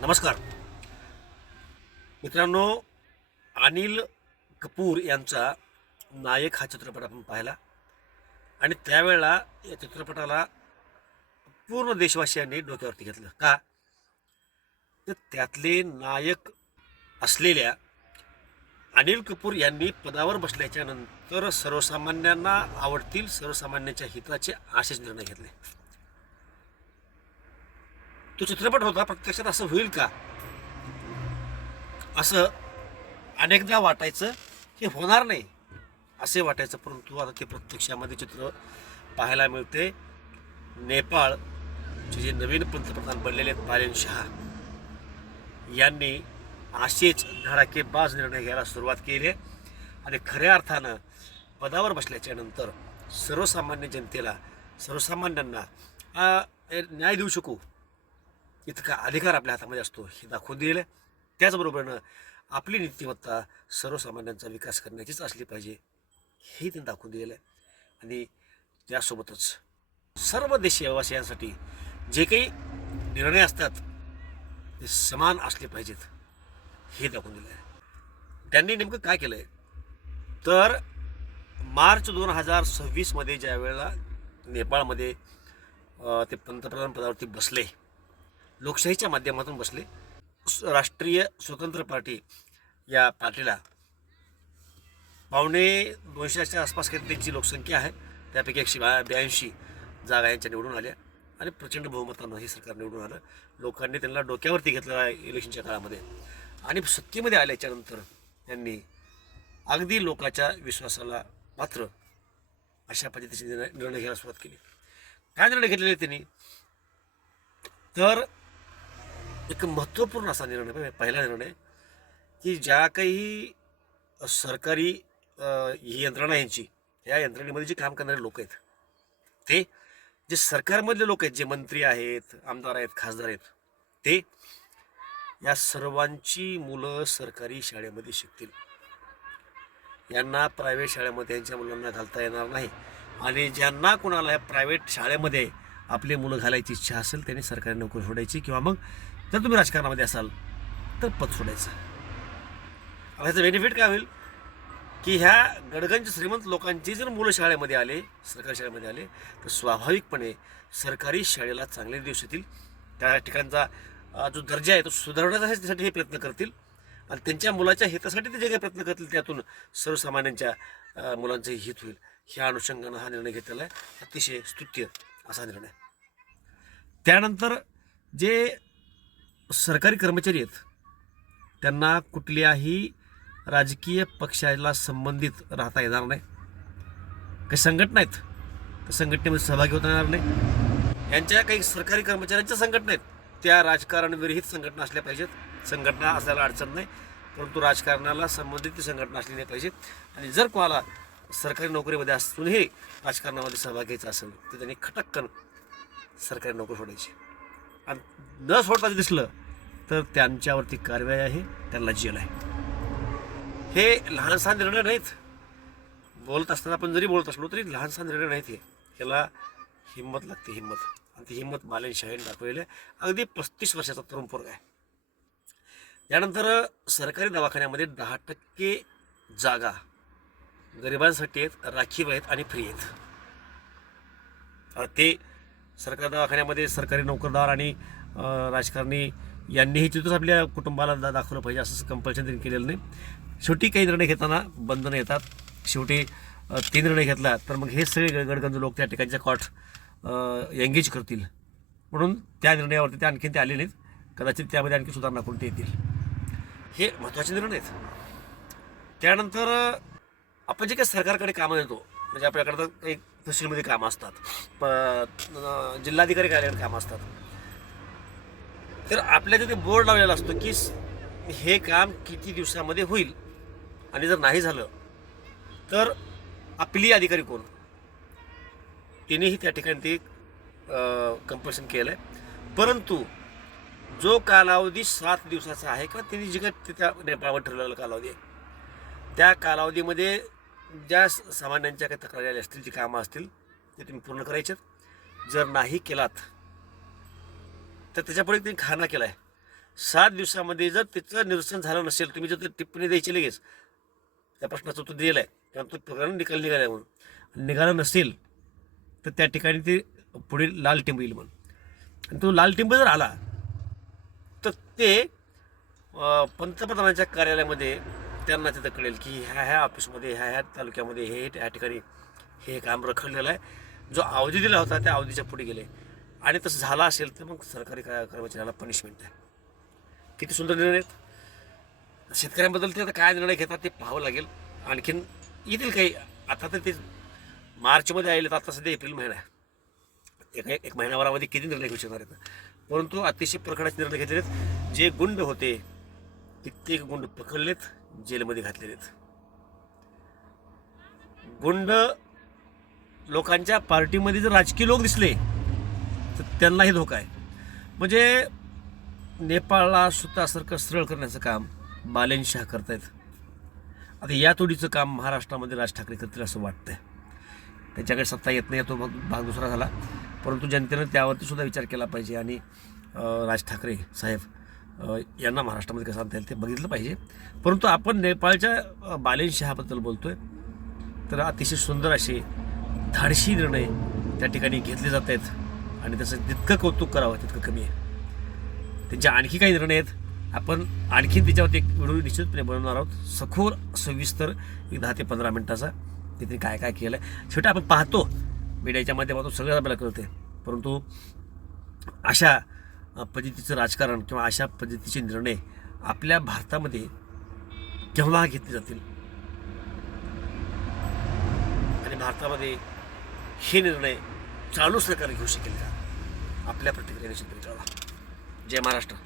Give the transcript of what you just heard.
नमस्कार मित्रांनो. अनिल कपूर यांचा नायक हा चित्रपट आपण पाहिला आणि त्यावेळेला या चित्रपटाला पूर्ण देशवासियांनी डोक्यावरती घेतलं का, तर त्यातले नायक असलेल्या अनिल कपूर यांनी पदावर बसल्याच्या नंतर सर्वसामान्यांना आवडतील, सर्वसामान्यांच्या हिताचे असेच निर्णय घेतले. तो चित्रपट होता, प्रत्यक्षात असं होईल का असं अनेकदा वाटायचं, हे होणार नाही असे वाटायचं, परंतु आता ते प्रत्यक्षामध्ये चित्र पाहायला मिळते. नेपाळचे जे नवीन पंतप्रधान बनलेले आहेत पायलन शहा यांनी असेच धडाकेबाज निर्णय घ्यायला सुरुवात केली आणि खऱ्या अर्थानं पदावर बसल्याच्या नंतर सर्वसामान्य जनतेला, सर्वसामान्यांना न्याय देऊ शकू इतका अधिकार आपल्या हातामध्ये असतो हे दाखवून दिलं. त्याचबरोबरीनं आपली नीतिमत्ता सर्वसामान्यांचा विकास करण्याचीच असली पाहिजे हे त्यांनी दाखवून दिलेलं आहे. आणि त्यासोबतच सर्व देशवासियांसाठी जे काही निर्णय असतात ते समान असले पाहिजेत हे दाखवून दिलं आहे. त्यांनी नेमकं काय केलं आहे, तर मार्च 2026मध्ये ज्या वेळेला नेपाळमध्ये ते पंतप्रधान पदावरती बसले, लोकशाहीच्या माध्यमातून बसले. राष्ट्रीय स्वतंत्र पार्टी या पार्टीला 250च्या आसपास काही त्यांची लोकसंख्या आहे, त्यापैकी 182 जागा यांच्या निवडून आल्या आणि प्रचंड बहुमतानं हे सरकार निवडून आलं. लोकांनी त्यांना डोक्यावरती घेतलं इलेक्शनच्या काळामध्ये आणि सत्तेमध्ये आल्याच्यानंतर त्यांनी अगदी लोकांच्या विश्वासाला पात्र अशा पद्धतीचे निर्णय घ्यायला सुरुवात केली. काय निर्णय घेतलेले त्यांनी, तर एक महत्त्वपूर्ण असा निर्णय, पहिला निर्णय की ज्या काही सरकारी ही यंत्रणा यांची, या यंत्रणेमध्ये जे काम करणारे लोक आहेत, ते जे सरकारमधले लोक आहेत, जे मंत्री आहेत, आमदार आहेत, खासदार आहेत, ते या सर्वांची मुलं सरकारी शाळेमध्ये शिकतील. यांना प्रायव्हेट शाळेमध्ये यांच्या मुलांना घालता येणार नाही. आणि ज्यांना कोणाला या प्रायव्हेट शाळेमध्ये आपले मुलं घालायची इच्छा असेल त्यांनी सरकारी नोकरी सोडायची, किंवा मग जर तुम्ही राजकारणामध्ये असाल तर पद सोडायचं. ह्याचं बेनिफिट काय होईल की ह्या गडगंज श्रीमंत लोकांची जर मुलं शाळेमध्ये आले, सरकारी शाळेमध्ये आले, तर स्वाभाविकपणे सरकारी शाळेला चांगले दिवस येतील. त्या ठिकाणचा जो दर्जा आहे तो सुधारण्यासाठी हे प्रयत्न करतील आणि त्यांच्या मुलाच्या हितासाठी ते जे काही प्रयत्न करतील त्यातून सर्वसामान्यांच्या मुलांचंही हित होईल. ह्या अनुषंगानं हा निर्णय घेतलेला आहे. अतिशय स्तुत्य असा निर्णय. त्यानंतर जे सरकारी कर्मचारी आहेत त्यांना कुठल्याही राजकीय पक्षाला संबंधित राहता येणार नाही. काही संघटना आहेत त्या संघटनेमध्ये सहभागी होता येणार नाही. यांच्या काही सरकारी कर्मचाऱ्यांच्या संघटना आहेत त्या राजकारण विरहित संघटना असल्या पाहिजेत. संघटना असायला अडचण नाही, परंतु राजकारणाला संबंधित ती संघटना असली नाही पाहिजे. आणि जर कोणाला सरकारी नोकरीमध्ये असूनही राजकारणामध्ये सहभाग घ्यायचा असेल तर त्यांनी खटक्कन सरकारी नोकरी सोडायची आणि न सोडता दिसलं तर त्यांच्यावरती कारवाई आहे, त्यांना जेल आहे. हे लहानसा निर्णय नाहीत. बोलत असताना आपण जरी बोलत असलो तरी लहानसा निर्णय नाहीत. ह्याला हिंमत लागते, हिंमत. आणि ती हिंमत पायलन शहाने दाखवलेली आहे. अगदी 35 वर्षाचा तरुण पोरगा आहे. यानंतर सरकारी दवाखान्यामध्ये 10% जागा गरिबांसाठी आहेत, राखीव आहेत आणि फ्री आहेत. ते सरकारी दवाखान्यामध्ये सरकारी नोकरदार आणि राजकारणी यांनीही तिथंच आपल्या कुटुंबाला दाखवलं पाहिजे असं कंपल्शन त्यांनी केलेलं नाही. शेवटी काही निर्णय घेताना बंधनं येतात. शेवटी 3 निर्णय घेतला तर मग हे सगळे गडगंज लोक त्या ठिकाणच्या कॉट एंगेज करतील, म्हणून त्या निर्णयावरती ते आणखीन ते आले नाहीत. कदाचित त्यामध्ये आणखी सुधारणा कोणती येतील. हे महत्त्वाचे निर्णय आहेत. त्यानंतर आपण जे काही सरकारकडे कामं देतो, म्हणजे आपल्याकडं काही तहसीलमध्ये कामं असतात, जिल्हाधिकारी कार्यालयात कामं असतात, तर आपल्या तिथे बोर्ड लावलेला असतो की हे काम किती दिवसामध्ये होईल आणि जर नाही झालं तर आपली अधिकारी कोण, तिनेही त्या ठिकाणी ते कंपल्शन केलं आहे. परंतु जो कालावधी 7 दिवसाचा आहे किंवा त्यांनी जे काही त्या नेपाळवर ठरलेला कालावधी आहे त्या कालावधीमध्ये ज्या सामान्यांच्या काही तक्रारी आल्या असतील, जी कामं असतील ते तुम्ही पूर्ण करायच्यात. जर नाही केलात तर त्याच्यापुढे त्यांनी खाना केला आहे. 7 दिवसामध्ये जर त्याचं निरसन झालं नसेल, तुम्ही जर टिप्पणी द्यायची लगेच त्या प्रश्नाचं उत्तर दिलं आहे किंवा तो प्रकरण निकाल निघाला म्हणून, निघालं नसेल तर त्या ठिकाणी ते पुढे लाल टिंब येईल म्हणून. आणि तो लाल टिंब जर आला तर ते पंतप्रधानांच्या कार्यालयामध्ये त्यांना तिथं कळेल की ह्या ऑफिसमध्ये ह्या तालुक्यामध्ये ह्या ठिकाणी हे काम रखडलेलं आहे, जो अवधी दिला होता त्या अवधीच्या पुढे गेले. आणि तसं झालं असेल तर मग सरकारी कर्मचाऱ्याला पनिशमेंट आहे. किती सुंदर निर्णय आहेत. शेतकऱ्यांबद्दल ते आता काय निर्णय घेतात ते पाहावं लागेल. आणखीन येतील काही. आता तर ते मार्चमध्ये आले, तर आता सध्या एप्रिल महिना आहे. एक महिनाभरामध्ये किती निर्णय घेऊ शकणार आहेत. परंतु अतिशय प्रकरणाचे निर्णय घेतलेले आहेत. जे गुंड होते कित्येक गुंड पकडलेत, जेलमध्ये घातलेले आहेत. गुंड लोकांच्या पार्टीमध्ये जर राजकीय लोक दिसले तर त्यांनाही धोका आहे. म्हणजे नेपाळला सुतासारखं सरळ करण्याचं काम बालेन शाह करतायत. आता या तोडीचं काम महाराष्ट्रामध्ये राज ठाकरे करतील असं वाटतंय. त्यांच्याकडे सत्ता येत नाही, तो भाग दुसरा झाला. परंतु जनतेनं त्यावरती सुद्धा विचार केला पाहिजे आणि राज ठाकरे साहेब यांना महाराष्ट्रामध्ये कसं आणता येईल ते बघितलं पाहिजे. परंतु आपण नेपाळच्या बालेन शहाबद्दल बोलतोय तर अतिशय सुंदर असे धाडशी निर्णय त्या ठिकाणी घेतले जात आहेत आणि त्याचं जितकं कौतुक करावं तितकं कमी आहे. त्यांचे आणखी काही निर्णय आहेत. आपण आणखीन त्याच्यावरती एक व्हिडिओ निश्चितपणे बनवणार आहोत, सखोल सविस्तर, 10 ते 15 मिनिटाचा. तिथे काय काय केलं आहे शेवटी आपण पाहतो मीडियाच्या माध्यमातून सगळं आपल्याला कळते. परंतु अशा पद्धतीचं राजकारण किंवा अशा पद्धतीचे निर्णय आपल्या भारतामध्ये केव्हा घेतले जातील आणि भारतामध्ये हे निर्णय चालू सरकार घेऊ शकेल का? आपल्या प्रतिक्रिया निश्चित कळवा. जय महाराष्ट्र.